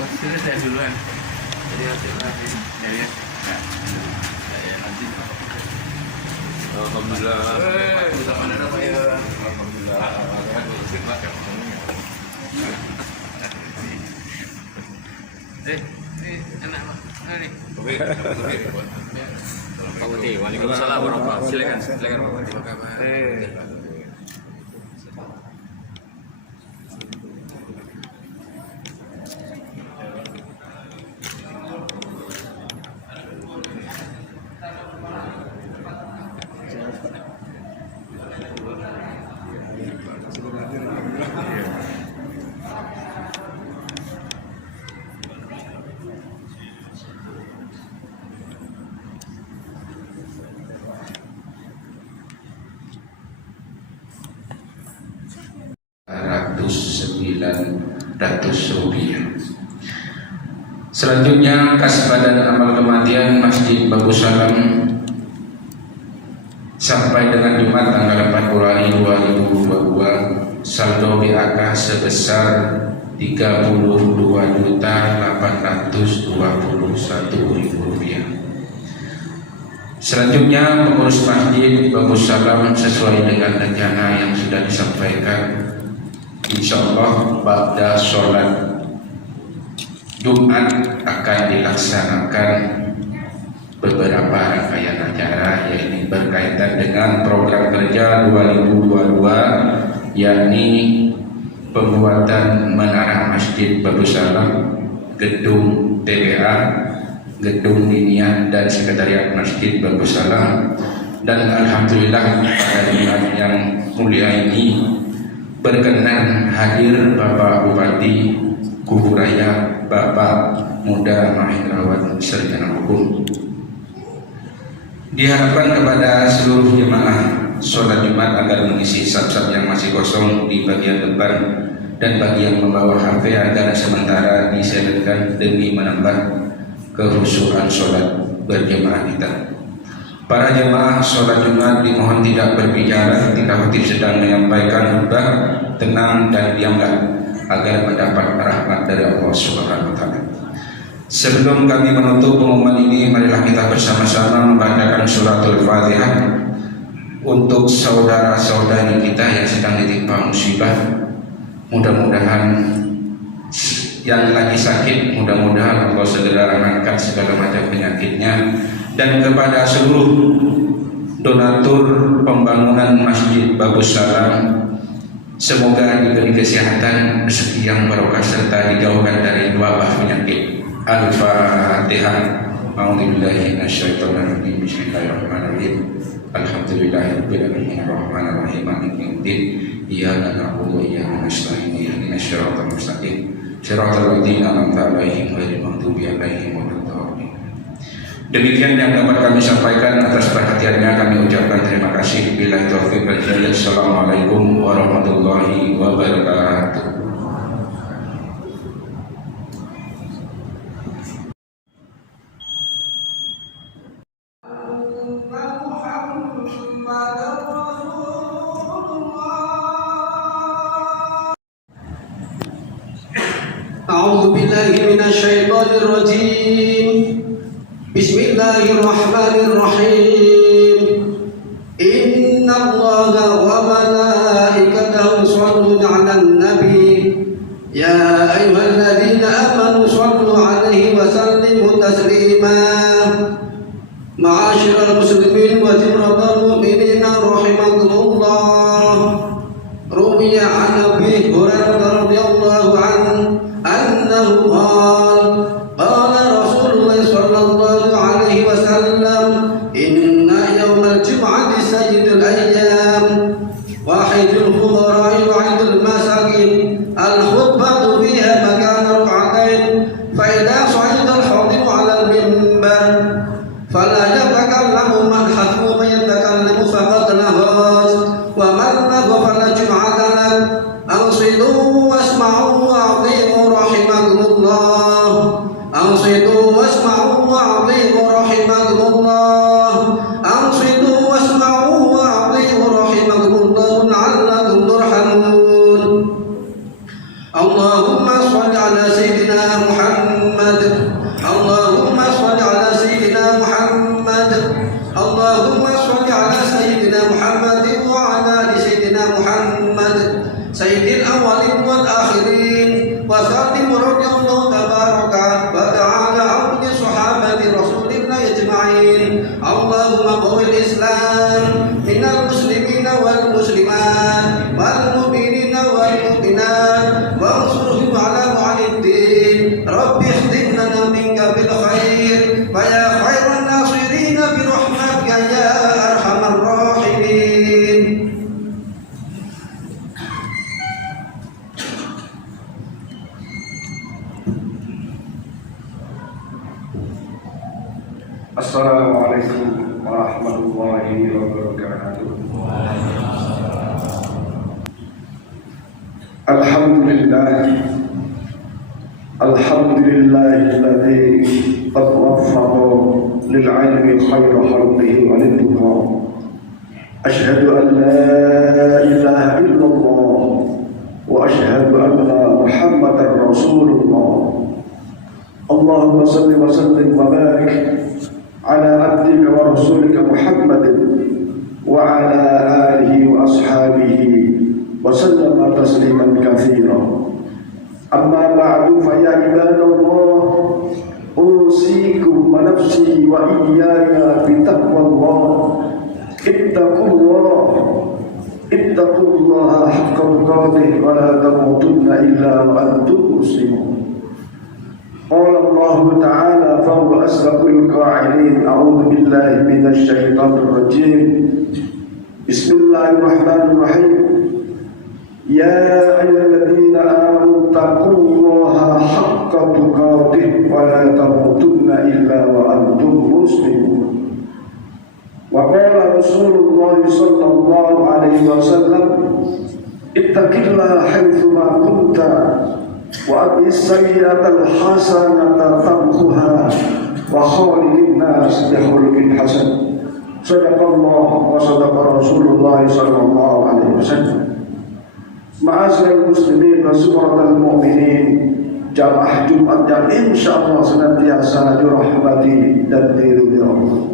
Sudah saya duluan. Jadi hasilnya dari ya. Saya nanti. Alhamdulillah. Bisa mana apa ya? Alhamdulillah. Ini enak Pak. Nih. Pak Budi, waalaikumsalam warahmatullahi wabarakatuh. Silakan Pak Budi. Rupiah. Selanjutnya kas badan amal kematian Masjid Bagus Salam sampai dengan Jumat tanggal 40 2022 saldo BAK sebesar 32.821.000 rupiah. Selanjutnya pengurus Masjid Bagus Salam sesuai dengan rencana yang sudah disampaikan, insyaallah pada sholat Jumat akan dilaksanakan beberapa rangkaian acara, yaitu berkaitan dengan program kerja 2022, yakni pembuatan menara Masjid Bagus Salam, gedung TPA, gedung Diniah dan sekretariat Masjid Bagus Salam. Dan alhamdulillah pada Jumat yang mulia ini berkenan hadir Bapak Bupati Kuburaya, Bapak Muda Mahendrawan Sarjana Hukum. Diharapkan kepada seluruh jemaah sholat Jumat agar mengisi saf-saf yang masih kosong di bagian depan dan bagi yang membawa HP agar sementara disilentkan demi menambah kekhusyuan sholat berjemaah kita. Para jemaah sholat Jumat dimohon tidak berbicara ketika khatib sedang menyampaikan khutbah, tenang dan diamlah agar mendapat rahmat dari Allah Subhanahu wa taala. Sebelum kami menutup pengumuman ini, marilah kita bersama-sama membacakan suratul Fatihah untuk saudara-saudari kita yang sedang ditimpa musibah. Mudah-mudahan yang lagi sakit, mudah-mudahan Allah segera angkat segala macam penyakitnya. Dan kepada seluruh donatur pembangunan Masjid Bagus Salam, semoga diberi kesehatan, rezeki yang barokah serta dijauhkan dari wabah penyakit. Al-Fatihah. A'udzubillahi minasyaitonir rajim. Bismillahirrahmanirrahim. Alhamdulillahirabbil alamin arrahmanir rahim maliki yaumiddin. Iyyaka na'budu wa iyyaka nasta'in. Ihdinas siratal mustaqim. Siratal ladzina an'amta 'alaihim ghairil maghdubi 'alaihim waladdallin. Demikian yang dapat kami sampaikan. Atas perhatiannya kami ucapkan terima kasih. Billahi taufiq wal hidayah. Assalamualaikum warahmatullahi wabarakatuh. A'udzu billahi minasyaitonir rajim. Bismillahirrahmanirrahim. Innallaha wa malaikatahu yusholluna 'alan nabi. Ya ayyuhalladzina amanu shallu 'alaihi wa sallimu taslima. Ma'asyiral muslimin wa jumratal mu'minina rahimakumullah. Ruwiya 'an Abi Hurairah radhiyallahu anhu annahu qala Rasulullah sallallahu alaihi wasallam, inna yawmal jum'ati sayyidul ayyam wa haidul fuqara'i wa haidul masakin. Al-khutbatu fiha makana rak'atain, fa idza sa'ida al-khatibu 'ala al-mimbar fala yatakallamu man hatmu man yatakallamu faqad nahas wa man naghfala jum'atan ansitu wasma'u wa ati'u rahimakumullah. Ansitu wasma'u wa ati'u rahimakumullah. Ansitu wasma'u wa ati'u rahimakumullah la'allakum turhamun. Allahumma shalli ala sayyidina Muhammad Assalamualaikum warahmatullahi wabarakatuh. Alhamdulillahilladzi qad waffaqa lil 'ilmi khayra khalqihi wa lituqa. Asyhadu an la ilaha illallah wa asyhadu anna Muhammadar Rasulullah. Allahumma salli wa sallim wa barik ala abdika wa rasulika Muhammadin wa ala alihi wa ashabihi wa sallama tasliman katsira. Amma ba'du fa ya ibadallah, usikum wa nafsi wa iyaya bi taqwallah. Ittaqullaha haqqa tuqatih wa la tamutunna illa wa antum muslimun. Qala Allah Ta'ala fa huwa asdaqul qa'ilin. A'udzu billahi minasy syaithanir rajim. Bismillahirrahmanirrahim. Ya ayyuhalladzina amanu taqullaha haqqa tuqatih wa la tamutunna illa wa antum muslimun. Wa qala Rasulullah sallallahu alaihi wasallam, ittaqillaha haitsu ma kunta wa aqis sayyi'atal hasanata tamhuha wa khaliqin nas bi khuluqin hasan. Sadaqallah wa sadaqa Rasulullah sallallahu alaihi wasallam. Ma'asyiral muslimin wa suhbatal mu'minin, jamaah Jumat yang insyaallah senantiasa dirahmati dan diridhoi Allah.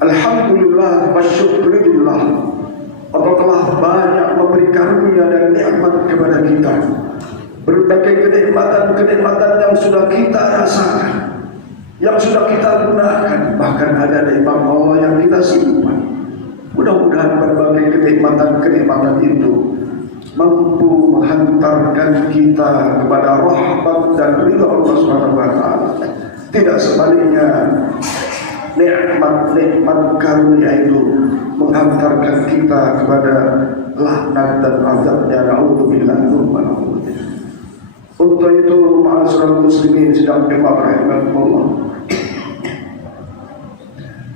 Alhamdulillah wa syukurillah, Allah telah banyak memberi karunia dan nikmat kepada kita. Berbagai kenikmatan yang sudah kita rasakan, yang sudah kita gunakan, bahkan ada nikmat Allah yang kita simpan. Mudah-mudahan berbagai kenikmatan itu mampu menghantarkan kita kepada rahmat dan ridha Allah Subhanahu wa taala. Tidak sebaliknya, nikmat karunia itu menghantarkan kita kepada laknat dan azabnya. Na'udzubillah. Untuk itu, ma'asyiral muslimin sedang rahimahullah,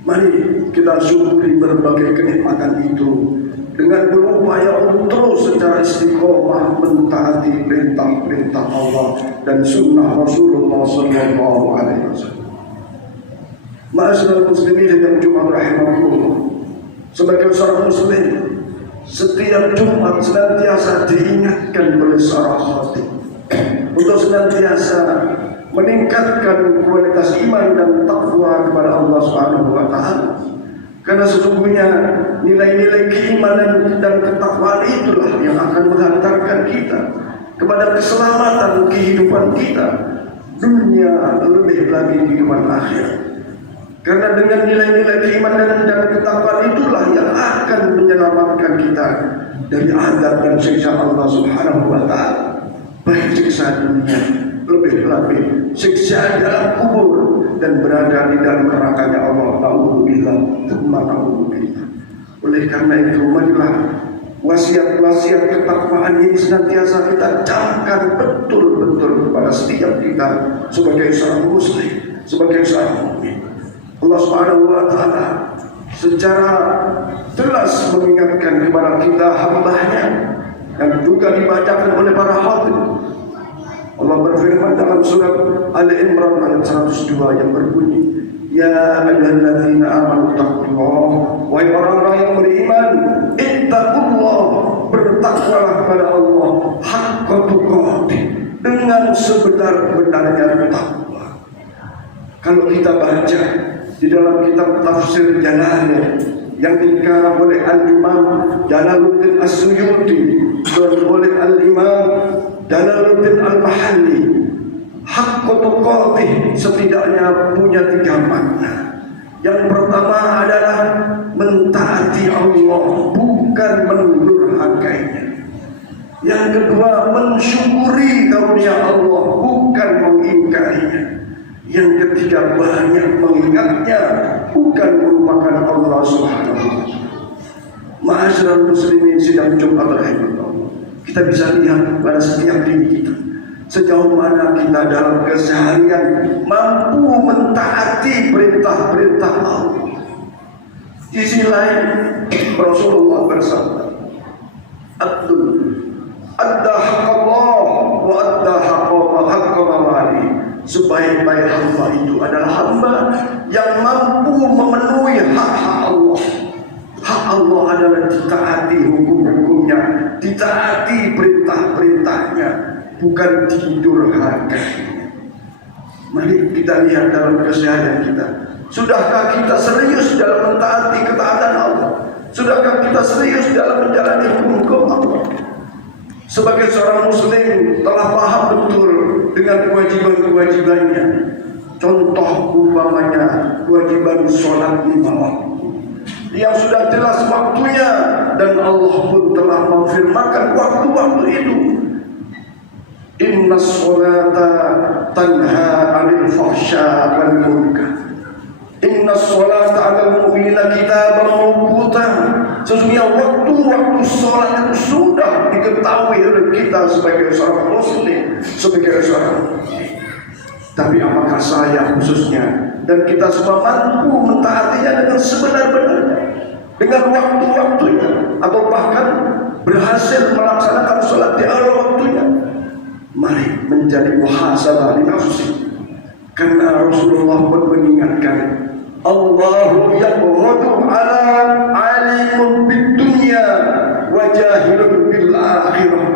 mari kita syukuri berbagai kenikmatan itu dengan berupaya untuk terus secara istiqomah mentaati perintah-perintah Allah dan sunnah Rasulullah sallallahu alaihi wasallam. Ma'asyiral muslimin yang Jumat rahimahullah, sebagai seorang muslim, setiap Jumat senantiasa diingatkan oleh seorang khatib untuk senantiasa meningkatkan kualitas iman dan takwa kepada Allah Subhanahu wa taala. Karena sesungguhnya nilai-nilai keimanan dan ketakwaan itulah yang akan menghantarkan kita kepada keselamatan kehidupan kita, dunia lebih lagi kehidupan akhir. Karena dengan nilai-nilai keimanan dan ketakwaan itulah yang akan menyelamatkan kita dari azab dan siksa Allah Subhanahu wa taala. Baik siksa dunia, lebih-lebih siksa dalam kubur dan berada di dalam nerakanya Allah. Na'udzubillah, tsumma na'udzubillah. Oleh karena itu, marilah wasiat-wasiat ketakwaan ini senantiasa kita camkan betul-betul kepada setiap kita sebagai seorang muslim, sebagai seorang mukmin. Allah Subhanahu wa taala secara jelas mengingatkan kepada kita hamba-Nya yang juga dibacakan oleh para khatib. Allah berfirman dalam surat Ali Imran ayat 102 yang berbunyi, ya ayyuhalladzina amanu taqullaha, wahai orang-orang yang beriman, ittaqullah, bertakwalah kepada Allah, haqqa tuqatih, dengan sebenar-benarnya takwa. Kalau kita baca di dalam kitab tafsir Jalalain yang dikarang oleh Al-Imam Jalaluddin As-Suyuti dan oleh Al-Imam Jalaluddin Al-Mahalli, haqqa tuqatih setidaknya punya 3 makna. Yang pertama adalah mentaati Allah, bukan mendurhakainya. Yang kedua, mensyukuri karunia Allah, bukan mengingkarinya. Yang ketiga, banyak mengingatnya, bukan melupakan Allah Subhanahu wa taala. Ma'asyiral muslimin sidang Jumat rahimahullah, kita bisa lihat pada setiap diri kita Sejauh mana kita dalam keseharian mampu mentaati perintah-perintah Allah. Di sisi lain Rasulullah bersabda, adda haqqallah wa adda haqqa mawali. Sebaik-baik hamba itu adalah hamba yang mampu memenuhi hak-hak Allah. Hak Allah adalah ditaati hukum-hukumnya, ditaati perintah-perintahnya, bukan didurhakai. Mari kita lihat dalam keseharian kita. Sudahkah kita serius dalam mentaati ketaatan Allah? Sudahkah kita serius dalam menjalani hukum Allah? Sebagai seorang muslim telah paham betul dengan kewajiban-kewajibannya. Contoh umpamanya kewajiban sholat 5 waktu yang sudah jelas waktunya, dan Allah pun telah memfirmankan waktu-waktu itu. Inna sholata tanha 'anil fahsya wal munkar. Inna sholata 'alal mu'minina kitaban mawqutan. Sesungguhnya waktu-waktu sholat itu sudah diketahui oleh kita sebagai seorang muslim, sebagai seorang mukmin. Tapi apakah saya khususnya dan kita semua mampu mentaatinya dengan sebenar-benarnya, dengan waktu-waktunya, atau bahkan berhasil melaksanakan sholat di awal waktunya? Mari menjadi muhasabah li nafsi, karena Rasulullah pun mengingatkan, Allahu yaqghadu ala alimun bid dunya wa jahilun bil akhirah.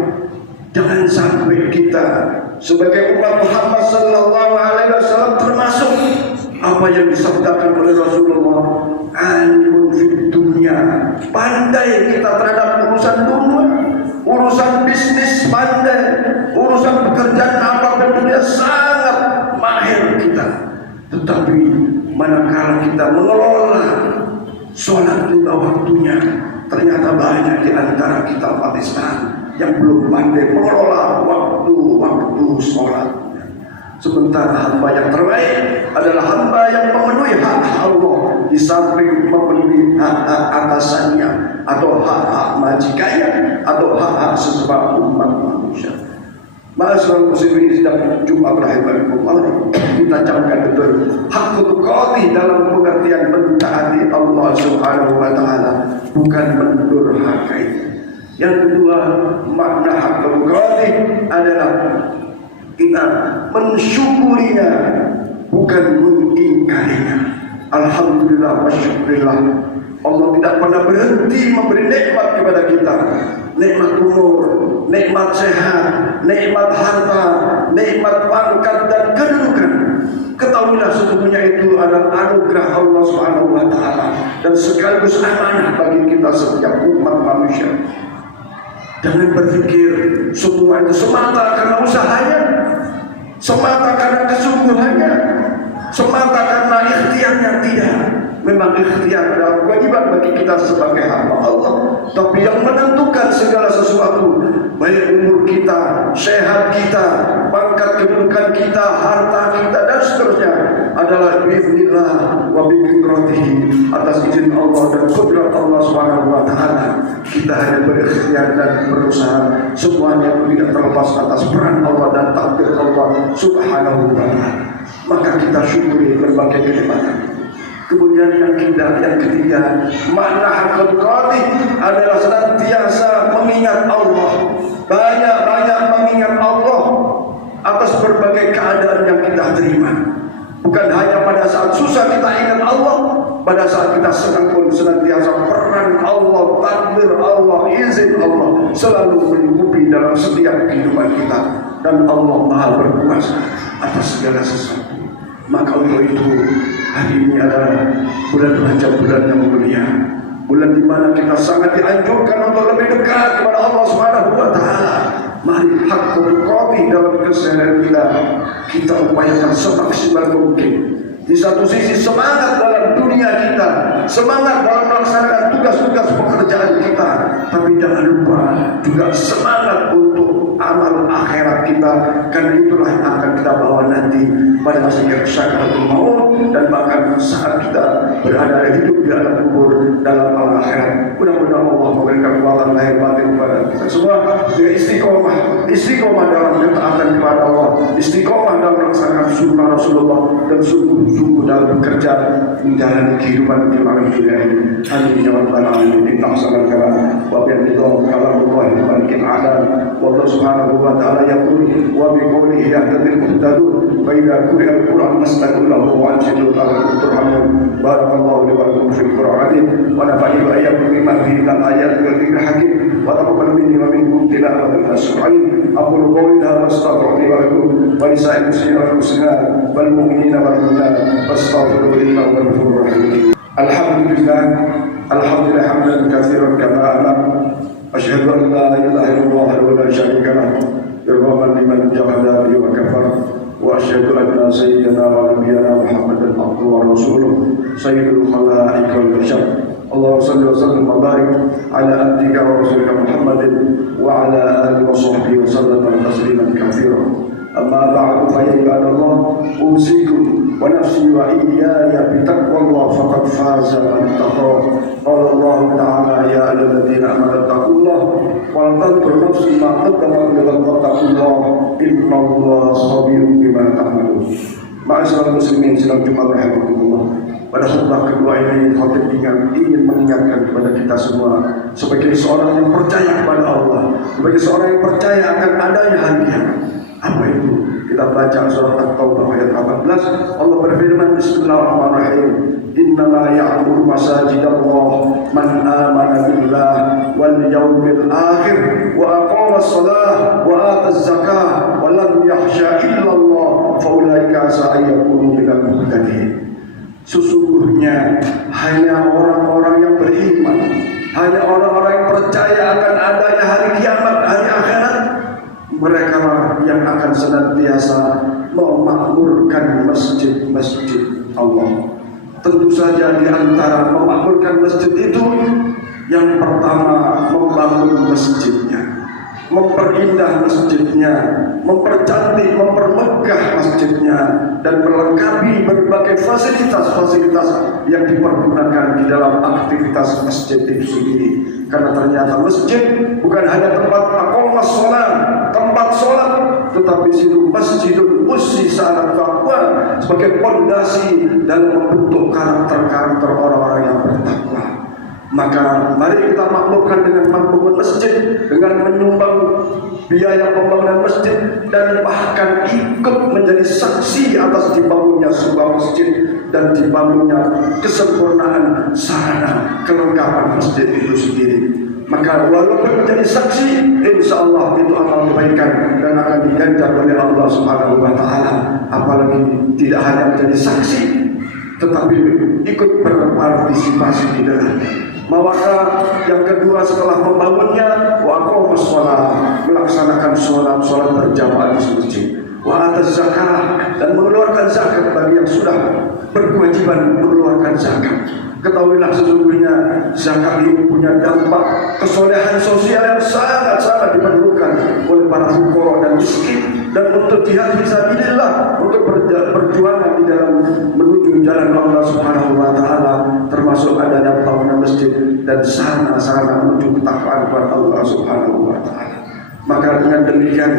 Jangan sampai kita sebagai umat Muhammad sallallahu alaihi wasallam termasuk apa yang disabdakan oleh Rasulullah, alimun fid dunya, pandai kita terhadap urusan dunia, urusan bisnis pandai, urusan pekerjaan apapun dunia sangat mahir kita. Tetapi manakala kita mengelola sholat 5 waktunya, ternyata banyak di antara kita umat Islam yang belum pandai mengelola waktu-waktu sholat. Sementara hamba yang terbaik adalah hamba yang memenuhi hak Allah, di samping memenuhi hak-hak atasannya, atau hak-hak majikannya, atau hak-hak sesama umat manusia. Ma'asyiral muslimin sedang Jumat rahimakumullah, kita camkan betul hakul qadhi dalam pengertian mentaati Allah Subhanahu wa taala, bukan mendurhakai. Yang kedua, makna hakul qadhi adalah kita mensyukurinya, bukan mengingkarinya. Alhamdulillah wa syukurillah, Allah tidak pernah berhenti memberi nikmat kepada kita. Nikmat umur, nikmat sehat, nikmat harta, nikmat pangkat dan kedudukan. Ketahuilah sesungguhnya itu adalah anugerah Allah Subhanahu wa taala, dan sekaligus amanah bagi kita setiap umat manusia. Jangan berpikir semua itu semata karena usahanya, semata karena kesungguhannya, semata karena ikhtiarnya. Tidak. Memang ikhtiar adalah kewajiban bagi kita sebagai hamba Allah, tapi yang menentukan segala sesuatu, baik umur kita, sehat kita, pangkat kedudukan kita, harta kita, dan seterusnya, adalah biiznillah wa biqudratihi, atas izin Allah dan qudrat Allah Subhanahu wa taala. Kita hanya berikhtiar dan berusaha, semuanya tidak terlepas atas peran Allah dan takdir Allah Subhanahu wa taala. Maka kita syukuri berbagai kenikmatan. Kemudian yang ketiga, makna hakul qadhi adalah senantiasa mengingat Allah, banyak-banyak mengingat Allah atas berbagai keadaan yang kita terima. Bukan hanya pada saat susah kita ingat Allah, pada saat kita senang pun senantiasa peran Allah, takdir Allah, izin Allah selalu melingkupi dalam setiap kehidupan kita, dan Allah Maha berkuasa atas segala sesuatu. Maka untuk itu hari ini adalah bulan Rajab, bulan yang mulia, bulan di mana kita sangat dianjurkan untuk lebih dekat kepada Allah Subhanahu wa taala. Mari hakul qadhi dalam keseharian kita upayakan semaksimal mungkin. Di satu sisi semangat dalam dunia kita, semangat dalam melaksanakan tugas-tugas pekerjaan kita, tapi jangan lupa juga semangat untuk amal akhirat kita, karena itulah yang akan kita bawa nanti pada masa yang sakaratul maut dan bahkan saat kita berada hidup di alam kubur dalam alam akhirat. Mudah-mudahan Allah memberikan kekuatan lahir batin kepada kita semua dengan istiqomah dalam ketaatan kepada Allah, istiqomah dalam melaksanakan sunnah Rasulullah, dan sungguh-sungguh dalam bekerja menjalani kehidupan di alam dunia ini. Amin ya rabbal alamin. Inna sallallahu wa bihamdihi kalamullahi balikin adam. Wallahu subhanahu wa ta'ala yaqul wa bi qawlihi yahtadil muhtadun fa idza quri'a al-Qur'an fastaqul lahu wa ansitu turhamun. Barakallahu li wa lakum fil Qur'an wa nafa'ani wa iyyakum bima fihi min al-ayati wal dhikril hakim wa taqabbal minni wa minkum tilawatan as-sub'in. Aqulu qawli hadha astaghfiru li wa lakum wa li sa'il muslimin wal muslimat wal mu'minina wal mu'minat fastaghfiruhu innahu huwal ghafurur rahim. Alhamdulillah hamdan katsiran kama amara. Asyhadu an la ilaha illallah wa la syarika lahu irhaman liman jahada bi wa kafara. Wa asyhadu anna sayyidana wa nabiyyana Muhammadan abduhu wa rasuluh sayyidul khalaiqi wal bashar. Allahumma shalli wa sallim wa barik ala abdika wa rasulika Muhammadin wa ala alihi wa sahbihi wa sallam tasliman katsiran. Amma ba'du fa ya ibadallah, usikum wa nafsi wa iyaya bi taqwallah faqad faza man ittaqa. Qala Allah ta'ala ya ayyuhalladzina amanu taqullaha wa tanzur nafsun ma qaddamat lighadin wattaqullah innallaha khabirun bima ta'malun. Ma'asyiral muslimin sedang Jumat rahimakumullah. Pada khutbah kedua ini khatib ingin mengingatkan kepada kita semua sebagai seorang yang percaya kepada Allah, sebagai seorang yang percaya akan adanya hari kiamat. Apa itu? Kita baca surat At-Taubah ayat 18. Allah berfirman, Bismillahirrahmanirrahim. Innama ya'muru masajidallah man amana billah wal yawmil akhir wa aqama as-salah wa ata az-zakah wa lam yakhsha illa Allah fa ulaika sa'ayakunu minal muhtadin. Sesungguhnya hanya orang-orang yang beriman, hanya orang-orang yang percaya akan adanya hari kiamat, hari akhirat, mereka yang akan senantiasa memakmurkan masjid-masjid Allah. Tentu saja di antara memakmurkan masjid itu, yang pertama membangun masjidnya, memperindah masjidnya, mempercantik, mempermegah masjidnya, dan melengkapi berbagai fasilitas-fasilitas yang dipergunakan di dalam aktivitas masjid itu sendiri. Karena ternyata masjid bukan hanya tempat aqamas shalah, tempat sholat, tetapi situ masjidun ussisa 'alal taqwa, sebagai pondasi dalam membentuk karakter-karakter orang-orang yang bertakwa. Maka mari kita makmurkan dengan membangun masjid, dengan menyumbang biaya pembangunan masjid, dan bahkan ikut menjadi saksi atas dibangunnya sebuah masjid dan dibangunnya kesempurnaan sarana kelengkapan masjid itu sendiri. Maka walaupun menjadi saksi, insya Allah itu amal kebaikan dan akan diganjar oleh Allah Subhanahu wa Ta'ala. Apalagi tidak hanya menjadi saksi, tetapi ikut berpartisipasi di dalamnya. Maka yang kedua setelah membangunnya, wa aqamas shalah, melaksanakan sholat berjamaah di masjid, wa ataz zakah, dan mengeluarkan zakat bagi yang sudah berkewajiban mengeluarkan zakat. Ketahuilah sesungguhnya zakat ini punya dampak kesolehan sosial yang sangat-sangat diperlukan oleh para fuqara dan miskin, dan untuk jihad fisabilillah, untuk perjuangan di dalam menuju jalan Allah Subhanahu wa Ta'ala, termasuk adanya bangunan masjid dan sarana-sarana menuju ketakwaan kepada Allah Subhanahu wa Ta'ala. Maka dengan demikian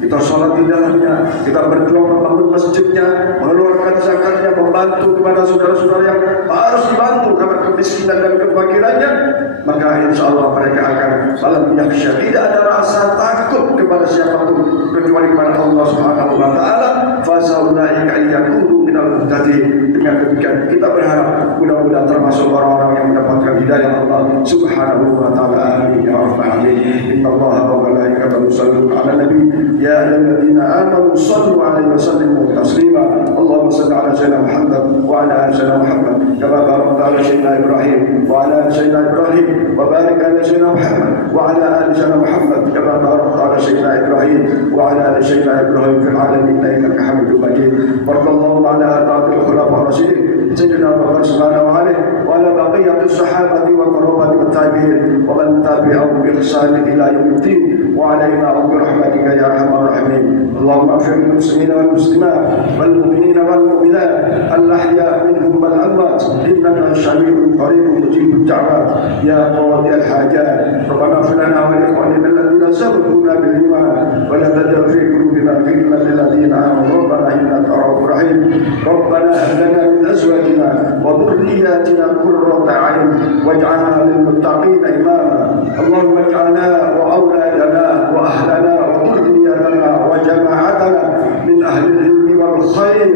kita sholat di dalamnya, kita berjuang membangun masjidnya, mengeluarkan zakatnya, membantu kepada saudara-saudara yang harus dibantu karena kemiskinan dan kefakirannya, maka insya Allah mereka akan salam yakhsha, tidak ada rasa takut kepada siapapun kecuali kepada Allah Subhanahu wa Ta'ala. Fasaulaika yakunu minal muhtadin. Dengan demikian kita berharap mudah-mudahan termasuk orang-orang yang mendapatkan hidayah Allah Subhanahu wa Ta'ala. Amin ya rabbal alamin. Innallaha wa malaikatahu yusalluna 'alan nabi ya ayyuhalladzina amanu shallu 'alaihi wa sallimu taslima. Allahumma shalli 'ala sayyidina Muhammad wa 'ala ali sayyidina Muhammad kama barakta 'ala sayyidina Ibrahim wa 'ala ali sayyidina Ibrahim wa barik 'ala sayyidina Muhammad wa 'ala ali sayyidina Muhammad kama barakta 'ala sayyidina Ibrahim wa 'ala ali sayyidina Ibrahim fil 'alamin innaka Hamidum Majid. Warḍallahu 'ala arba'atil khulafa سيدنا أبو بكر سبحانه وعليه وعلى بقية الصحابة والقرابة والتابعين ومن تبعهم بإحسان إلى يوم الدين وعلينا برحمتك يا أرحم الراحمين. اللهم اغفر للمسلمين والمسلمات والمؤمنين والمؤمنات الأحياء منهم والأموات إنك سميع قريب مجيب الدعوات يا قاضي الحاجات. ربنا اغفر لنا ولإخواننا الذين سبقونا بالإيمان ولا تجعل في قلوبنا غلا للذين آمنوا ربنا إنك رؤوف رحيم. ربنا هب لنا من أزواجنا وذرياتنا قرة أعين واجعلنا للمتقين إماما. اللهم اجعلنا وأولادنا وأهلنا وذريتنا وجماعتنا من أهل العلم والخير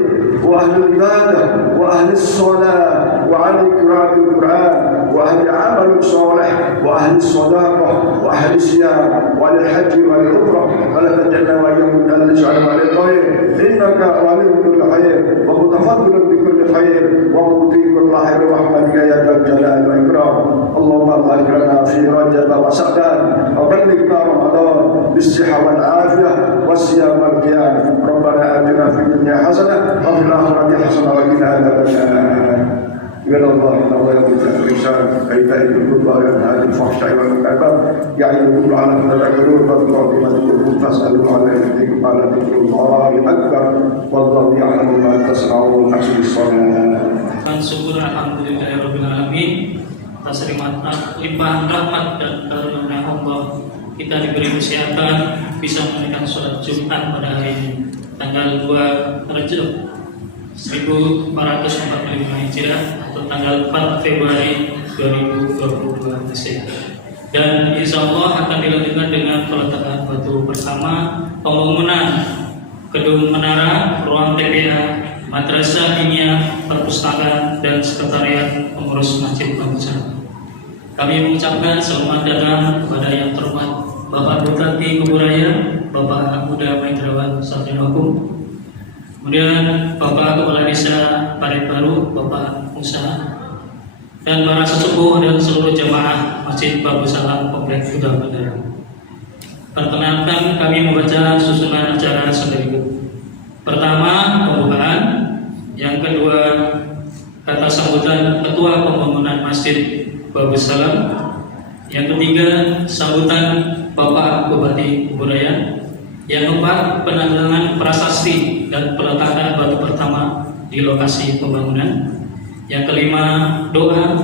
وأهل العبادة وأهل الصلاة وعلى قراءة القرآن وأهل عمل صالح وأهل الصداقة وأهل الصيام والحج والعمرة ولا تجعلنا وإياهم من الذين يجعلون على الخير إنك ولي كل خير ومتفضل بكل خير ومطيع كل خير برحمتك يا ذا الجلال والإكرام. اللهم بارك لنا في رجب وشعبان وبلغنا رمضان بالصحة والعافية والصيام والقيام. ربنا آتنا في الدنيا حسنة وفي الآخرة حسنة وقنا عذاب النار. إلى الله لا يضل الإنسان فإذا يقول الله ينهى عن الفحشاء والمنكر يعظكم لعلكم تذكرون فاذكروا بما تذكرون فاسألوا عن ذكركم قال ذكر الله أكبر والله يعلم ما تصنعون. أحسن الصلاة. Syukur alhamdulillahirabbil alamin atas limpahan rahmat dan karunia Allah kita diberi kesehatan bisa menunaikan sholat Jumat pada hari ini tanggal 2 Rajab 1445 Hijriah atau tanggal 4 Februari 2022 Masehi. Dan insya Allah akan dilanjutkan dengan peletakan batu bersama pembangunan gedung menara, ruang TPA, madrasah diniyah, perpustakaan dan sekretariat pengurus Masjid Bangsa. Kami mengucapkan selamat datang kepada yang terhormat Bapak Bupati Kuburaya, Bapak Muda Maitrawan Sarjana Hukum, kemudian Bapak Kepala Desa Parepbaru, Bapak Musa, dan para sesepuh dan seluruh jamaah Masjid Babu Salam Komplek Huda Bandara. Perkenalkan kami membaca susunan acara sebagai pertama pembukaan, yang kedua kata sambutan Ketua Pembangunan Masjid Babu Salam, yang ketiga sambutan Bapak Bupati Kuburaya, yang keempat penandatangan prasasti dan peletakan batu pertama di lokasi pembangunan, yang kelima doa,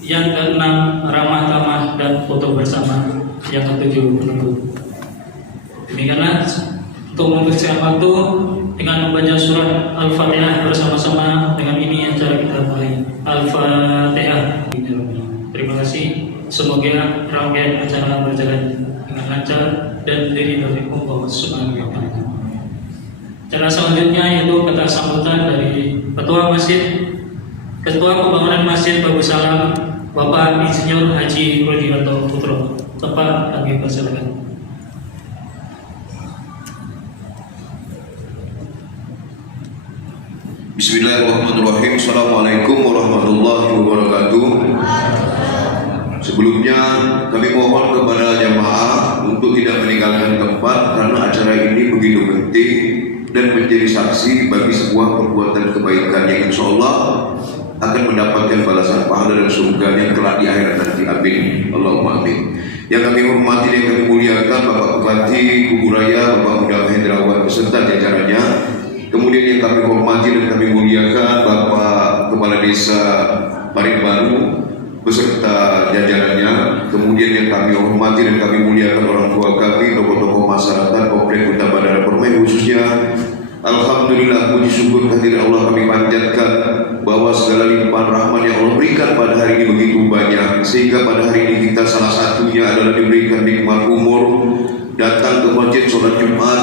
yang keenam ramah tamah dan foto bersama, yang ketujuh menunggu. Demikianlah untuk mempersingkat waktu dengan membaca surat Al-Fatihah bersama-sama. Dengan ini acara kita mulai. Al-Fatihah. Terima kasih. Semoga rangkaian acara berjalan dengan lancar dan dari Allah Subhanahu wa Ta'ala. Acara selanjutnya yaitu kata sambutan dari Ketua Masjid, Ketua Pembangunan Masjid Babu Salam, Bapak Insinyur Haji Rudianto Putro. Tepat kami persilakan. Bismillahirrahmanirrahim. Assalamualaikum warahmatullahi wabarakatuh. Sebelumnya kami mohon kepada jamaah untuk tidak meninggalkan tempat karena acara ini begitu penting dan menjadi saksi bagi sebuah perbuatan kebaikan yang insya Allah akan mendapatkan balasan pahala dan surga yang kelak di akhirat nanti. Amin. Allahumma amin. Yang kami hormati dan kami muliakan Bapak Bupati Kuburaya, Bapak Muda Hendrawan beserta jajarannya. Kemudian yang kami hormati dan kami muliakan Bapak Kepala Desa Parepbaru beserta jajarannya. Kemudian yang kami hormati dan kami muliakan orang tua kami, tokoh-tokoh masyarakat Komplek Huta Bandara Permai khususnya. Alhamdulillah, puji syukur kehadirat Allah kami panjatkan bahwa segala limpahan rahmat yang Allah berikan pada hari ini begitu banyak, sehingga pada hari ini kita salah satunya adalah diberikan nikmat umur, datang ke masjid sholat Jumat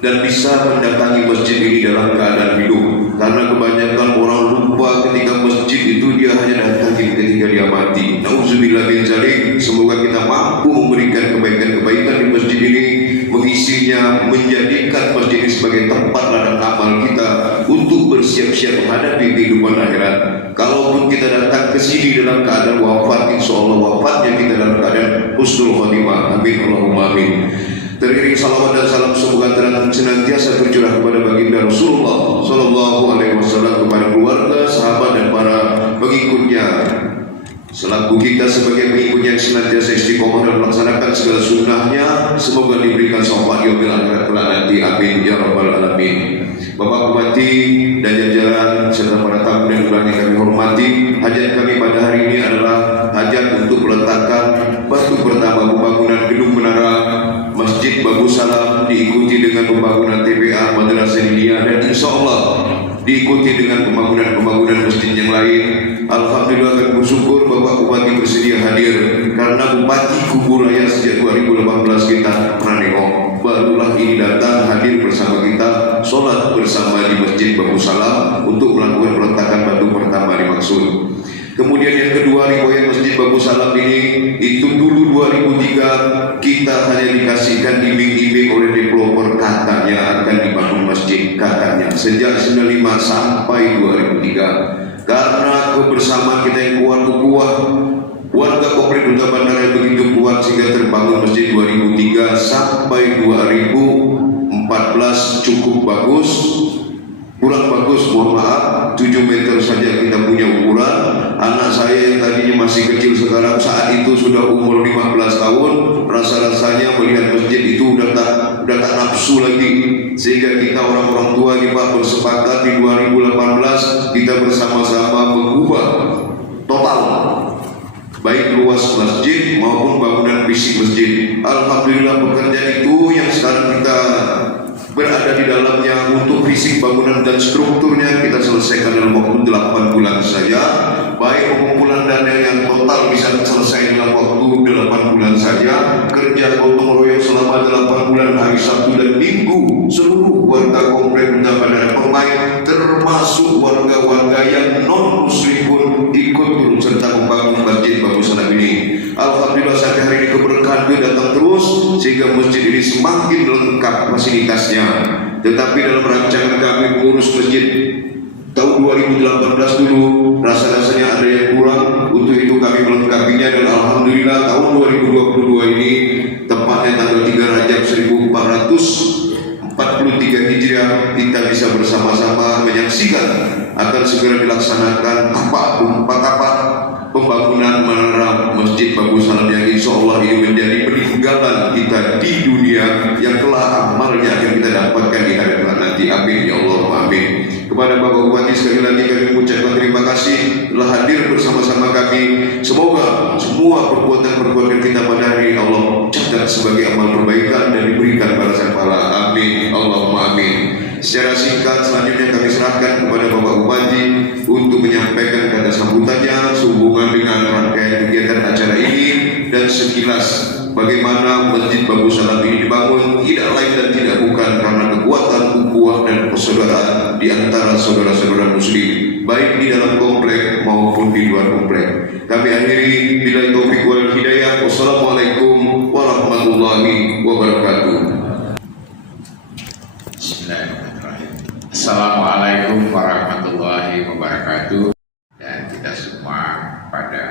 dan bisa mendatangi masjid ini dalam keadaan hidup. Karena kebanyakan orang lupa ketika masjid itu dia hanya datang ketika dia mati. Nauzubillah min dzalik. Semoga kita mampu memberikan kebaikan-kebaikan di masjid ini, mengisinya, menjadikan masjid ini sebagai tempat ladang amal kita untuk bersiap-siap menghadapi kehidupan akhirat. Kalaupun kita datang ke sini dalam keadaan wafat, insya Allah wafatnya kita dalam keadaan husnul khotimah. Amin Allahumma amin. Teriring salawat dan salam semoga senantiasa tercurah kepada baginda Rasulullah Sallallahu Alaihi Wasallam, kepada keluarga, sahabat dan kita sebagai pengikut yang senantiasa istiqomah dalam melaksanakan segala sunnahnya, semoga diberikan syafaat yaumil akhirat kelak nanti. Amin ya rabbal alamin. Bapak Bupati dan jajaran serta para tamu dan undangan yang kami hormati, hajat kami pada hari ini adalah hajat untuk meletakkan batu pertama pembangunan gedung menara Masjid Babu Salam, diikuti dengan pembangunan TPA Madrasah Diniyah, dan insya Allah diikuti dengan pembangunan masjid yang lain. Alhamdulillah kami bersyukur Bapak Bupati bersedia hadir, karena Bupati Kuburaya sejak 2018 kita pernah nengok, barulah ini datang hadir bersama kita, sholat bersama di Masjid Babu Salam untuk melakukan peletakan batu pertama dimaksud. Kemudian yang kedua, riwayat Masjid Babu Salam ini itu dulu 2003 kita hanya dikasihkan iming-iming oleh developer, katanya akan dibangun masjid, katanya sejak 95 sampai 2003. Karena kebersamaan kita yang kuat, warga Komplek Duta Bandara yang begitu kuat sehingga terbangun masjid 2003 sampai 2014 cukup bagus. Kurang bagus, mohon maaf, 7 meter saja kita punya ukuran. Anak saya yang tadinya masih kecil sekarang saat itu sudah umur 15 tahun, rasa-rasanya melihat masjid itu udah tak nafsu lagi. Sehingga kita orang-orang tua ini Pak bersepakat di 2018 kita bersama-sama mengubah total baik luas masjid maupun bangunan fisik masjid. Alhamdulillah pekerjaan itu yang sekarang kita berada di dalamnya untuk fisik bangunan dan strukturnya kita selesaikan dalam waktu 8 bulan saja. Baik pengumpulan dana yang total bisa selesai dalam waktu 8 bulan saja. Kerja gotong royong selama 8 bulan hari Sabtu dan Minggu, seluruh warga Komplek Duta Bandara Permai termasuk warga-warga yang non muslim pun ikut turut serta membangun Masjid Babu Salam ini. Alhamdulillah sampai hari ini keberkahan itu datang terus sehingga masjid ini semakin lengkap fasilitasnya. Tetapi dalam rancangan kami mengurus masjid tahun 2018 dulu, rasa-rasanya ada yang kurang. Untuk itu kami melengkapinya, dan alhamdulillah tahun 2022 ini tepatnya tanggal 3 Rajab 1443 Hijriah kita bisa bersama-sama menyaksikan akan segera dilaksanakan tapak pembangunan menara Masjid Babu Salam yang insya Allah ini menjadi peninggalan kita di dunia yang kelak amalnya akan kita dapatkan di hari kelak nanti. Amin ya Allah, amin. Kepada Bapak Bupati sekali lagi kami mengucapkan terima kasih telah hadir bersama-sama kami. Semoga semua perbuatan-perbuatan kita pada hari ini Allah catat sebagai amal perbaikan dan diberikan balasan pahala. Amin Allahumma amin. Secara singkat selanjutnya kami serahkan kepada Bapak Bupati untuk menyampaikan kata sambutannya sehubungan dengan rangkaian kegiatan acara ini dan sekilas bagaimana Masjid Babu Salam ini dibangun tidak lain dan tidak bukan karena kekuatan ukhuwah dan persaudaraan di antara saudara-saudara muslim baik di dalam komplek maupun di luar komplek. Kami akhiri billahi taufiq wal hidayah. Wassalamualaikum warahmatullahi wabarakatuh. Bismillahirrahmanirrahim. Assalamualaikum warahmatullahi wabarakatuh. Dan kita semua pada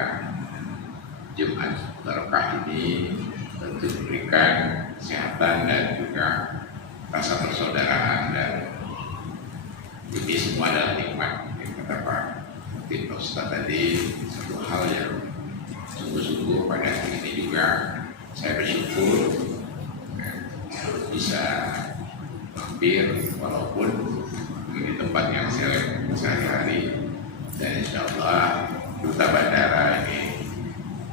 Jumat Barokah ini tentu memberikan kesehatan dan juga rasa persaudaraan, dan ini semua adalah nikmat yang kata Pak Tito Ustaz tadi, satu hal yang sungguh-sungguh pada hari ini juga saya bersyukur bisa mampir walaupun ini tempat yang saya sehari-hari, dan insya Allah Duta Bandara ini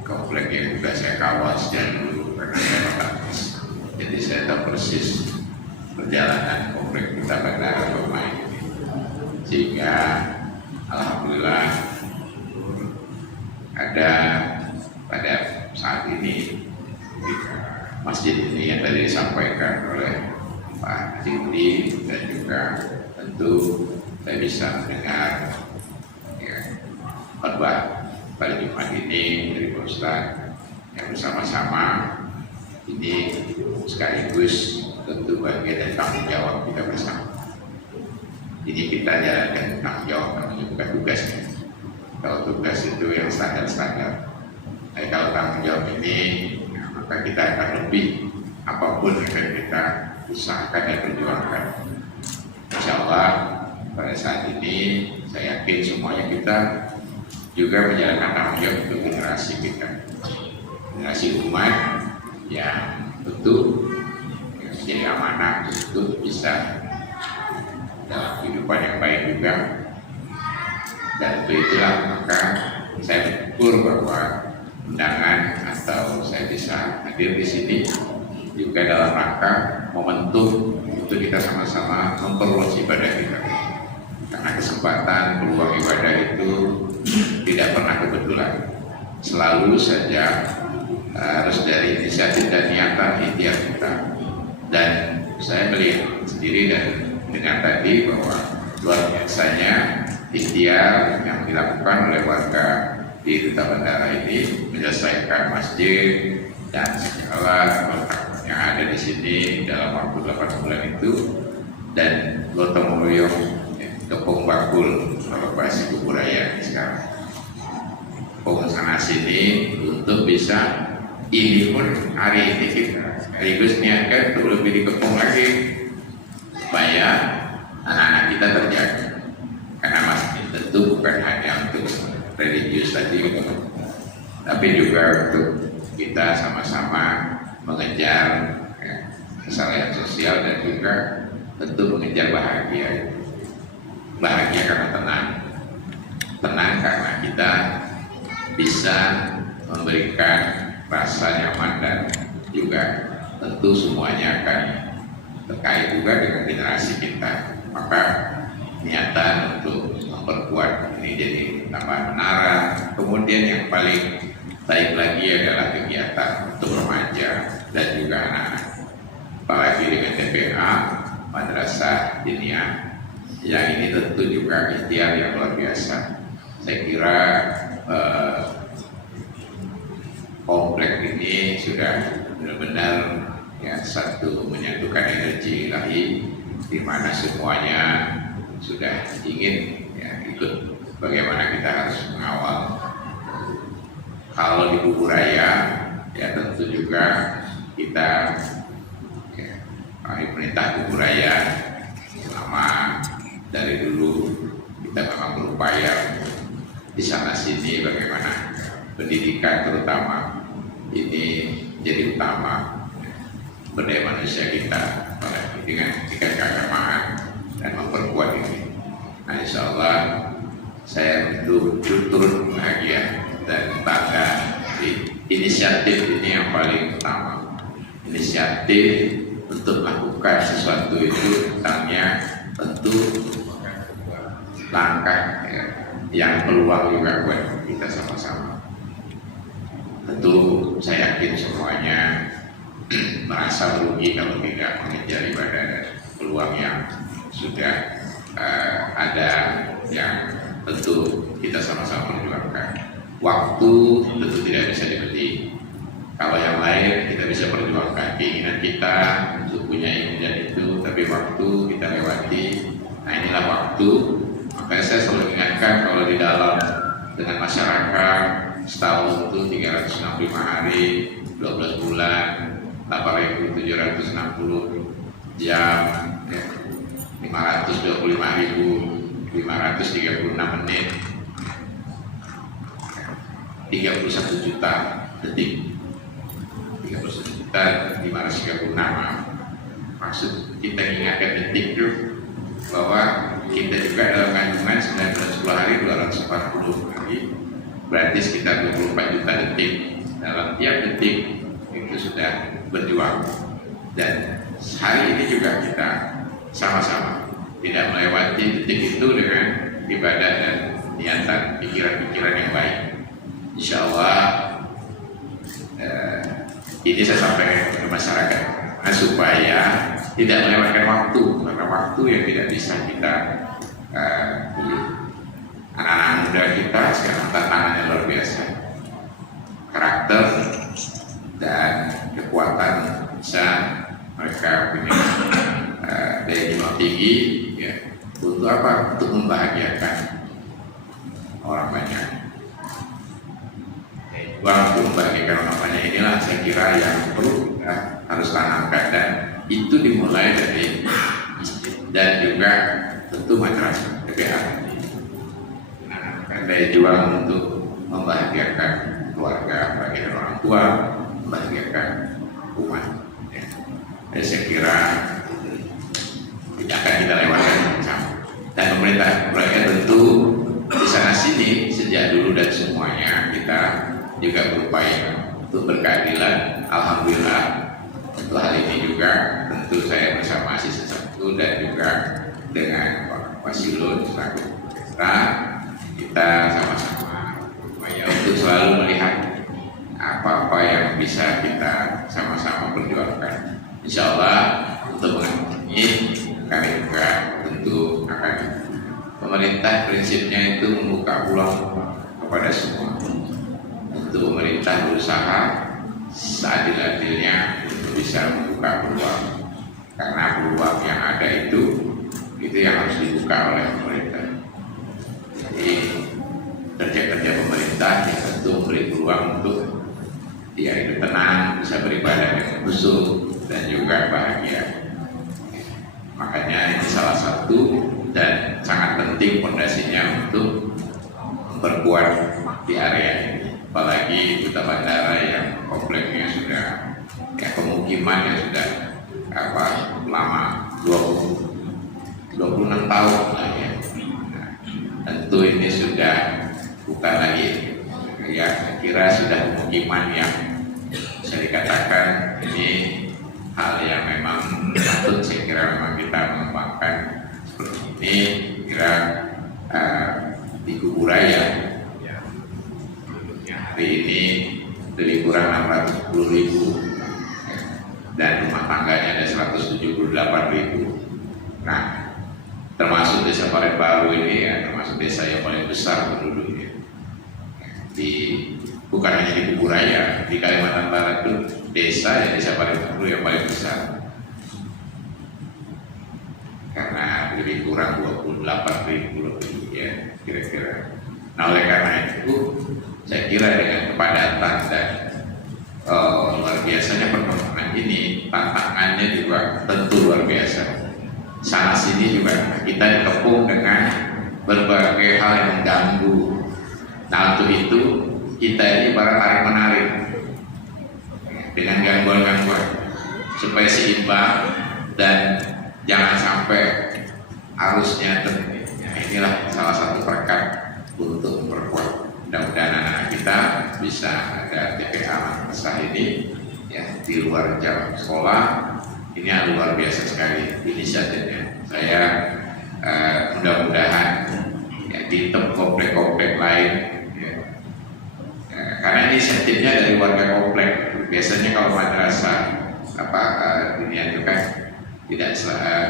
komplek yang sudah saya kawal sejak dulu karena saya praktis, jadi saya tahu persis perjalanan komplek Duta Bandara Permai ini, sehingga alhamdulillah ada pada saat ini masjid ini yang tadi disampaikan oleh Pak Jimli, dan juga tentu saya bisa mendengar khotbah pada Jumat ini dari Pak Ustaz yang bersama-sama ini sekaligus tentu bagian dari tanggung jawab kita bersama. Jadi kita jalankan tanggung jawab, namanya bukan tugasnya. Kalau tugas itu yang standar-standar, tapi kalau tanggung jawab ini maka kita akan lebih apapun yang akan kita usahakan dan perjuangkan. Insya Allah pada saat ini saya yakin semuanya kita juga menjalankan tanggung jawab untuk generasi kita, generasi umat yang tentu menjadi amanah untuk bisa dalam kehidupan yang baik juga. Dan untuk itulah maka saya bersyukur bahwa undangan atau saya bisa hadir di sini juga dalam rangka momentum untuk kita sama-sama memperluas ibadah kita. Karena kesempatan peluang ibadah itu tidak pernah kebetulan, selalu saja harus dari inisiatif dan niatan ikhtiar kita. Dan saya melihat sendiri dan dengar tadi bahwa luar biasanya ikhtiar yang dilakukan oleh warga di Duta Bandara ini menyelesaikan masjid dan segala yang ada di sini dalam waktu 8 bulan itu, dan gotong royong kepung bakul bahasa Kuburaya sekarang kepung sana sini untuk bisa ini pun hari ini kita sekaligus niatkan untuk lebih dikepung lagi supaya anak-anak kita terjaga, karena masjid tentu bukan hanya untuk religius tadi, tapi juga untuk kita sama-sama mengejar kesalahan sosial dan juga tentu mengejar bahagia karena tenang karena kita bisa memberikan rasa nyaman, dan juga tentu semuanya akan terkait juga dengan generasi kita. Maka niatan untuk memperkuat ini jadi tambah menara. Kemudian yang paling baik lagi adalah kegiatan untuk remaja dan juga anak-anak, apalagi dengan TPA Madrasah Diniyah yang ini tentu juga ikhtiar yang luar biasa. Saya kira komplek ini sudah benar-benar ya satu menyatukan energi ilahi, di mana semuanya sudah ingin ya, ikut bagaimana kita harus mengawal. Kalau di Kuburaya ya tentu juga kita perintah Kuburaya selama dari dulu kita memang berupaya di sana sini bagaimana pendidikan terutama ini jadi utama berdaya manusia kita, apalagi dengan tingkat keagamaan dan memperkuat ini. Nah, insya Allah saya turut bahagia dan bangga di inisiatif ini yang paling utama. Inisiatif untuk melakukan sesuatu itu tentangnya tentu langkah ya, yang peluang juga buat kita sama-sama. Tentu saya yakin semuanya merasa merugi kalau tidak mengejar ibadah dan peluang yang sudah ada yang tentu kita sama-sama perjuangkan. Waktu tentu tidak bisa dibeli. Kalau yang lain kita bisa perjuangkan keinginan kita untuk punya ini dan itu, tapi waktu kita lewati. Nah, inilah waktu. Makanya saya selalu ingatkan kalau di dalam dengan masyarakat setahun itu 365 hari, 12 bulan, 8.760 jam, 525.536 menit, 31 juta detik, 31 juta 536. Maksud kita ingatkan detik itu bahwa kita juga dalam kandungan 910 hari 240 hari, berarti sekitar 24 juta detik. Dalam tiap detik itu sudah berjuang, dan hari ini juga kita sama-sama tidak melewati detik itu dengan ibadah dan niatan pikiran-pikiran yang baik. Insya Allah ini saya sampaikan ke masyarakat supaya tidak melewatkan waktu, karena waktu yang tidak bisa kita anak-anak muda kita sekarang tantangannya luar biasa, karakter dan kekuatan bisa mereka punya daya juang tinggi ya. Untuk apa? Untuk membahagiakan orang banyak. Untuk membahagiakan orang banyak inilah saya kira yang perlu kita harus tanamkan, dan itu dimulai dari dan juga tentu masyarakat TPA. Nah, daya juang untuk membahagiakan keluarga, membahagiakan orang tua, membahagiakan umat. Ya. Dan saya kira tidak akan kita lewatkan sama. Dan pemerintah mereka tentu di sana sini sejak dulu dan semuanya kita juga berupaya untuk berkeadilan. Alhamdulillah untuk hal ini juga tentu saya bersama Asisten Satu dan juga dengan Pak Wasilun selaku kita sama-sama berupaya untuk selalu melihat apa-apa yang bisa kita sama-sama perjuangkan. Insya Allah untuk mengenai kami juga tentu akan pemerintah prinsipnya itu membuka peluang kepada semua. Untuk pemerintah berusaha seadil-adilnya untuk bisa membuka peluang, karena peluang yang ada itu yang harus dibuka oleh pemerintah. Jadi kerja-kerja pemerintah yang tentu memberi peluang untuk dia hidup tenang, bisa beribadah dengan khusyuk dan juga bahagia. Makanya ini salah satu dan sangat penting fondasinya untuk memperkuat di area ini. Apalagi Kota Bandara yang kompleknya sudah pemukiman yang sudah lama 26 tahun lah ya. Nah, tentu ini sudah bukan lagi saya kira sudah pemukiman yang bisa dikatakan ini hal yang memang patut saya kira memang kita mengembangkan seperti ini. Kira di Kuburaya hari ini lebih kurang 610.000 dan rumah tangganya ada 178.000. Nah, termasuk desa Parebaru ini ya, termasuk desa yang paling besar penduduknya. Bukan hanya di Kuburaya, di Kalimantan Barat itu desa Parebaru yang paling besar. Karena lebih kurang 28.000 lebih ya kira-kira. Nah, oleh karena itu saya kira dengan kepadatan dan luar biasanya perkembangan ini, tantangannya juga tentu luar biasa. Sana sini juga kita dikepung dengan berbagai hal yang mengganggu. Nah, untuk itu kita ini ibarat tarik menarik dengan gangguan-gangguan supaya seimbang dan jangan sampai arusnya terhenti. Nah, inilah salah satu perkat untuk memperkuat. Mudah-mudahan anak kita bisa ada TPA Madrasah ini ya di luar jam sekolah. Ini luar biasa sekali inisiatifnya. Saya mudah-mudahan ya, di komplek-komplek lain ya. Karena inisiatifnya dari warga komplek. Biasanya kalau madrasah dunia itu kan tidak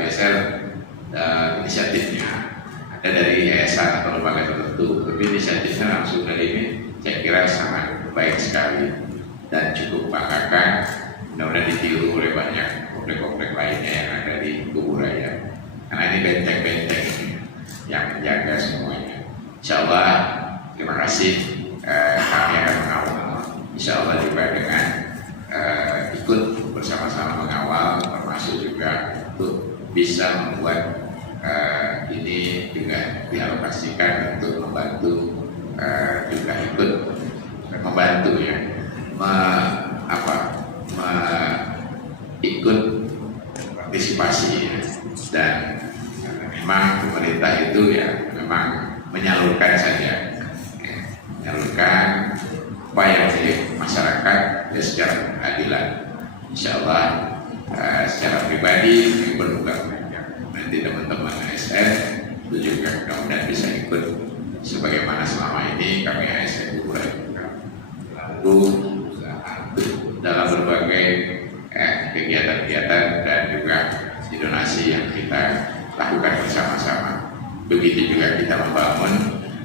biasa inisiatifnya ada dari yayasan atau lembaga tertentu, tapi inisiatifnya langsung dari ini saya kira sangat baik sekali dan cukup banggakan. Mudah-mudahan ditiru oleh banyak komplek-komplek lainnya yang ada di Kuburaya, karena ini benteng-benteng yang menjaga semuanya. Insya Allah terima kasih, kami akan mengawal. Insya Allah juga dengan ikut bersama-sama mengawal, termasuk juga untuk bisa membuat ini juga dialokasikan untuk membantu juga ikut membantu ya ikut partisipasi ya. Dan memang pemerintah itu ya memang menyalurkan saja ya, menyalurkan apa yang milik masyarakat ya secara keadilan. Insya Allah secara pribadi berbuka nanti teman-teman ASN itu juga mudah-mudahan bisa ikut sebagaimana selama ini kami ASN lalu dalam berbagai kegiatan-kegiatan dan juga donasi yang kita lakukan bersama-sama. Begitu juga kita membangun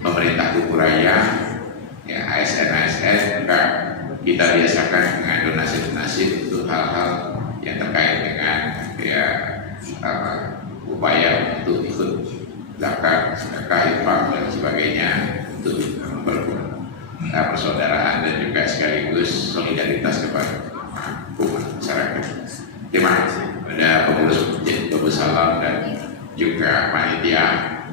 pemerintah Kuburaya ya, ASN juga kita biasakan dengan donasi-donasi untuk hal-hal yang terkait dengan ya upaya untuk ikut zakat, sedekah, infak dan sebagainya untuk memperkuat persaudaraan dan juga sekaligus solidaritas kepada umat masyarakat. Terima kasih kepada pengurus masjid, Bapak Salam dan juga panitia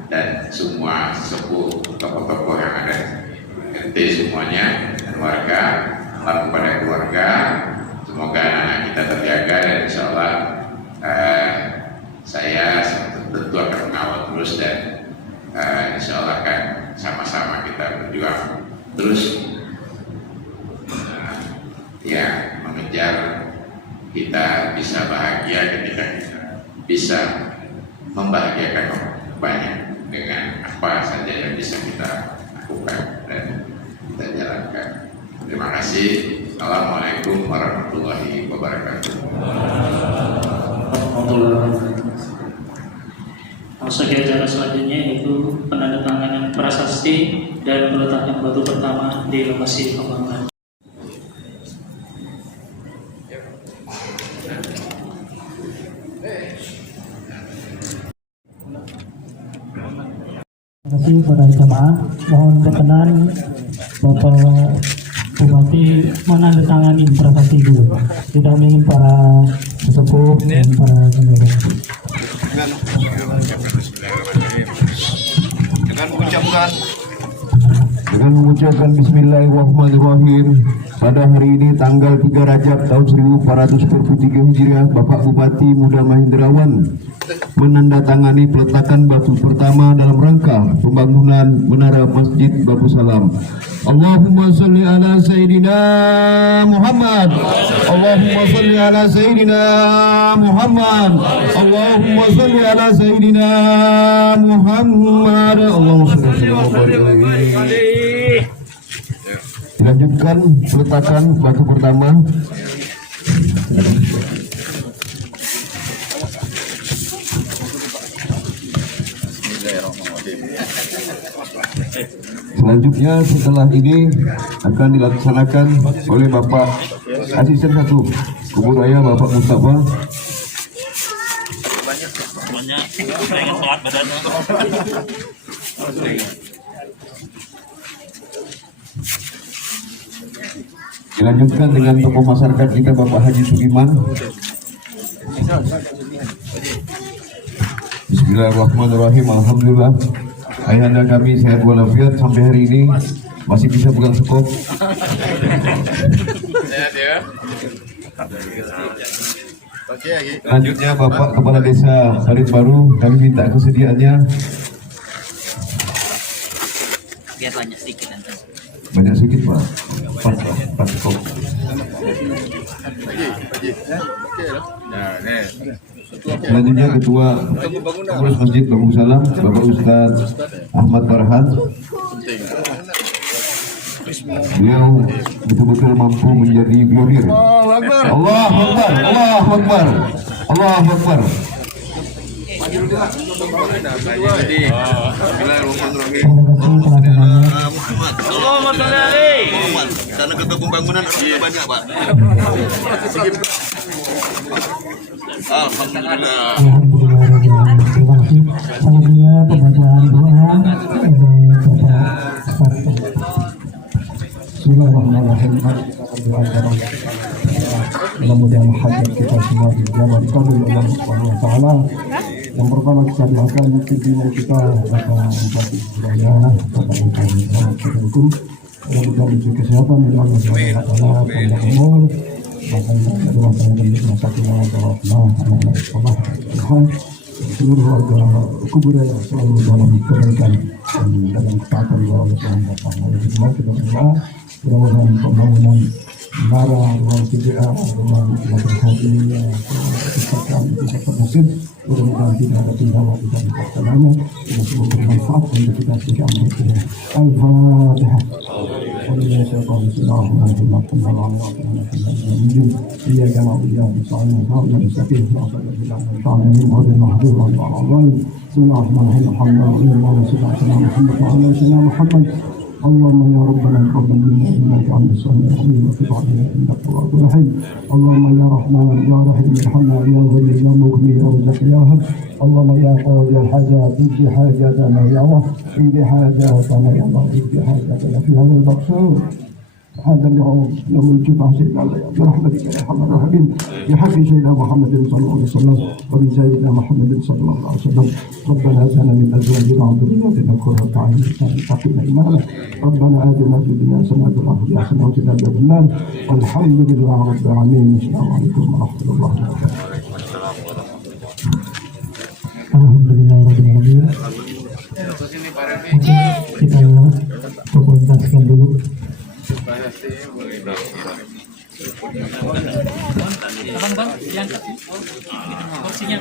dan semua sepuh, tokoh-tokoh yang ada RT semuanya dan warga, lalu pada keluarga, semoga anak-anak kita terjaga dan insya Allah saya tentu akan mengawal terus dan insya Allah akan sama-sama kita berjuang terus ya mengejar kita bisa bahagia ketika kita bisa membahagiakan orang banyak dengan apa saja yang bisa kita lakukan dan kita jalankan. Terima kasih. Assalamualaikum warahmatullahi wabarakatuh. Masuk ke acara selanjutnya yaitu penandatanganan prasasti dan peletakan batu pertama di lokasi pembangunan. Terima kasih kepada jemaah. Mohon berkenan Bapak Bupati menandatangani prasasti dulu. Kita ingin para sesepuh dan para penduduk. Dengan mengucapkan Bismillahirrahmanirrahim, pada hari ini tanggal 3 Rajab tahun 1443 Hijriah, Bapak Bupati Muda Mahendrawan menandatangani peletakan batu pertama dalam rangka pembangunan Menara Masjid Babu Salam. Allahumma salli ala Sayyidina Muhammad. Allahumma salli ala Sayyidina Muhammad. Allahumma salli ala Sayyidina Muhammad. Allahumma salli ala Sayyidina Muhammad. Dilanjutkan peletakan batu pertama. Selanjutnya setelah ini akan dilaksanakan oleh Bapak Asisten 1 Kubur Raya Bapak Mustafa. Dilanjutkan dengan tokoh masyarakat kita Bapak Haji Sugiman. Bismillahirrahmanirrahim. Alhamdulillah ayahanda kami sehat walafiat sampai hari ini masih bisa pegang sekop. Selanjutnya Bapak Kepala Desa Parit Baru, kami minta kesediaannya. Biar banyak sedikit nanti. Banyak sedikit Pak. Pas sekop. Selanjutnya Ketua Pengurus Masjid Babu Salam Bapak Ustadz Ahmad Farhan. Beliau betul-betul mampu menjadi pionir. Allahu Akbar, Allahu Akbar, Allahu Akbar. Karena ketua pembangunan harus banyak Pak. Alhamdulillah. Terima kasih. Selanjutnya pembacaan doa oleh Bapak Bismillahirrahmanirrahim. Mudah-mudahan hajat kita semua dijawab dikabul oleh Allah Subhanahu wa taala. Yang pertama kita doakan pimpinan kita Bapak Bupati Surabaya, Bapak Bupati Assalamualaikum. Mudah-mudahan diberi kesehatan oleh Allah Subhanahu wa taala, panjang umur, bahkan adalah panjang rumah sakit anak-anak sekolah, Tuhan, seluruh warga Kubur Raya selalu dalam kebaikan dan dalam ketaatan kepada Allah Subhanahu wa taala. Jadi kita berdoa mudah-mudahan pembangunan menara, ruang TPA, ruang madrasah haji, pusat masjid, mudah-mudahan tidak ada kendala di dalam pelaksananya, dan semoga bermanfaat untuk kita sebagai amal kita. Al-Fatihah. اللهم يا ربنا تقبل منا انك انت السميع العليم وتب علينا انك التواب الرحيم. اللهم يا رحمن يا رحيم ارحمنا يا غني يا مغني يا رزاق يا وهاب. اللهم يا قاضي الحاجات اجد حاجاتنا يا رب، اجد حاجاتنا يا الله، اجد حاجاتنا في هذا المقصود. هذا اليوم يوم الجمعة سيدنا برحمتك يا أرحم الراحمين بحق سيدنا محمد صلى الله عليه وسلم وبسيدنا محمد صلى الله عليه وسلم ربنا آتنا من أزواجنا وذرياتنا قرة أعين وارزقنا إيمانا ربنا آتنا في الدنيا حسنة وفي الآخرة حسنة وقنا عذاب النار والحمد لله رب العالمين السلام عليكم ورحمة الله وبركاته. Alhamdulillah Rabbil Alamin. Kita dokumentasikan dulu. Abang bang, diangkat. Kursinya.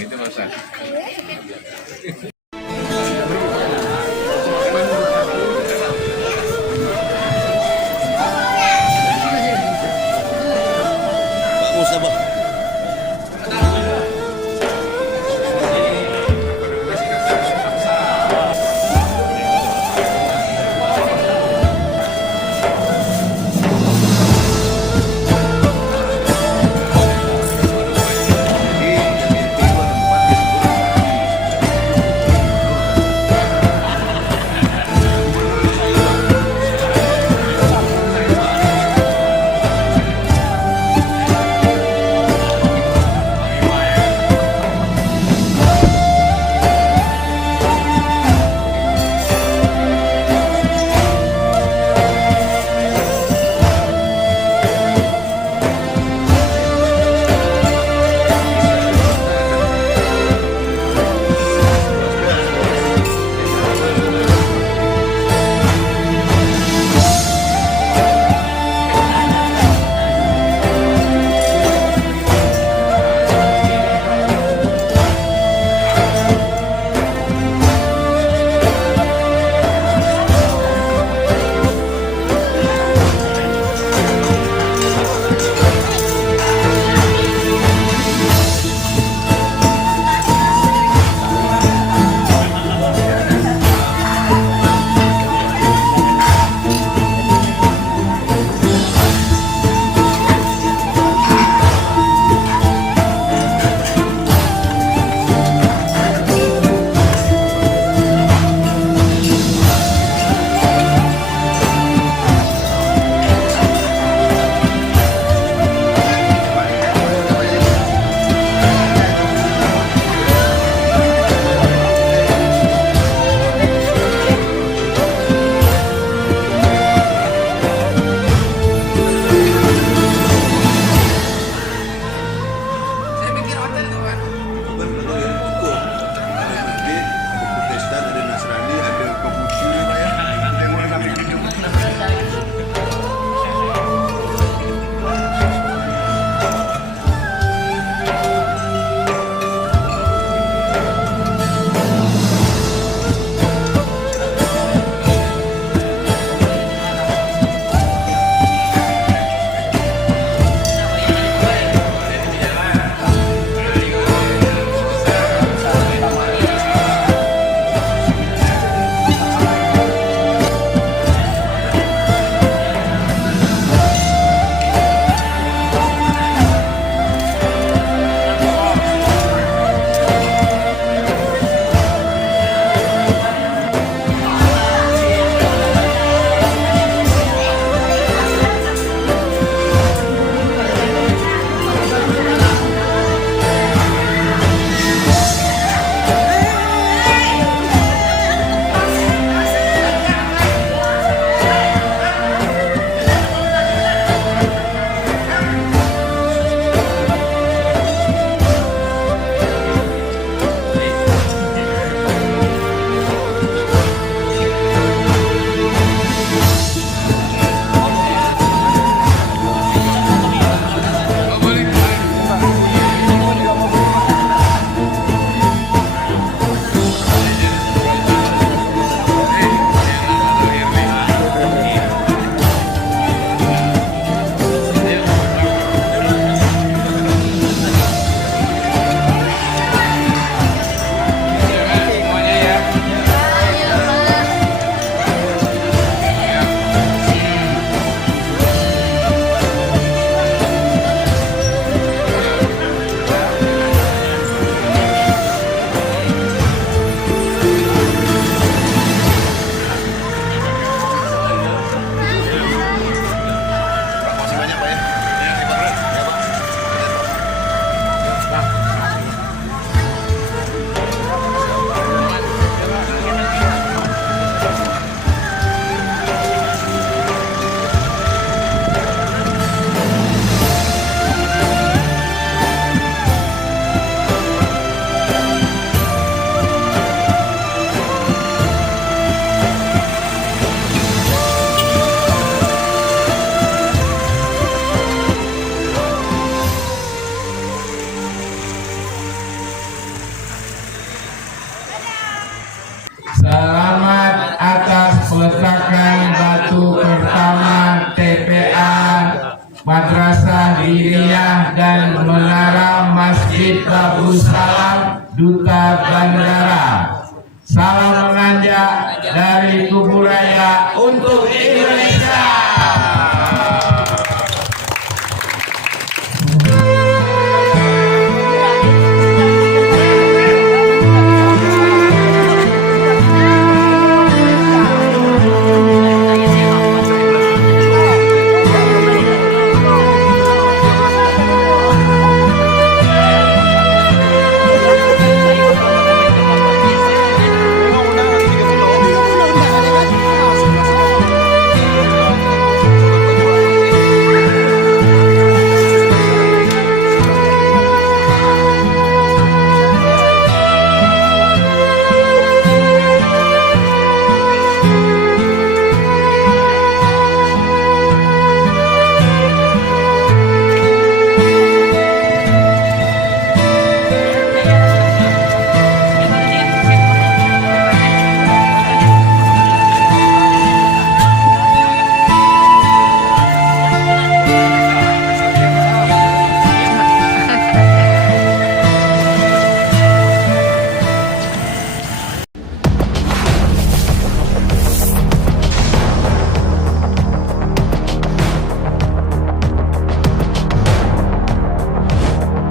Itu masa. dan